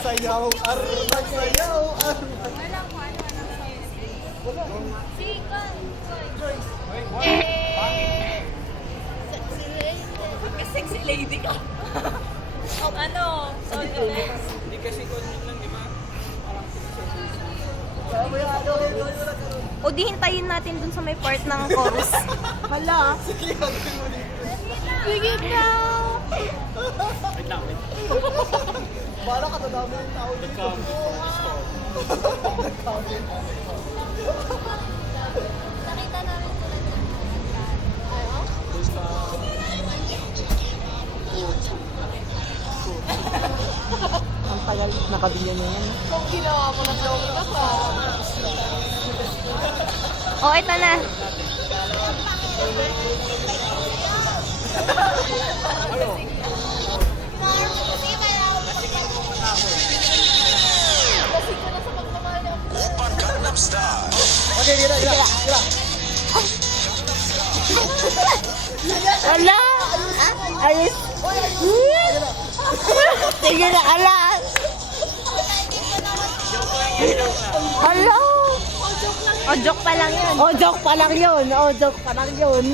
Sayaw, sayaw, Wala ko ano wala. Si Joyce. Sexy lady. Sexy lady ka. Ano? Sound effects. Hindi kasi konmin lang, di ba? O di hintayin natin dun sa may part ng chorus. Hala. Sige, gagawin mo ulit. Sige na. Wait lang, wait. Bala ka, dadami ng tao dito. Nag-comment for this call. Nakita namin tulad ng ano? Doon sa... Ang tagal nakabili niya yan. Kung ginawa mo na vlog ka pa. O, ito na. Kasi ko na sa pagmamahal ng Okay, gira. Ala! Ayos. Sige na, ala. Ala. O, joke pa lang yun. O, joke pa lang yun. O, joke pa lang yun.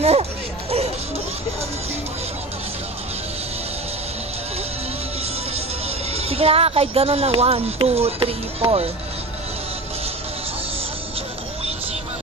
Sige na, kahit gano'n na. 1, 2, 3, 4.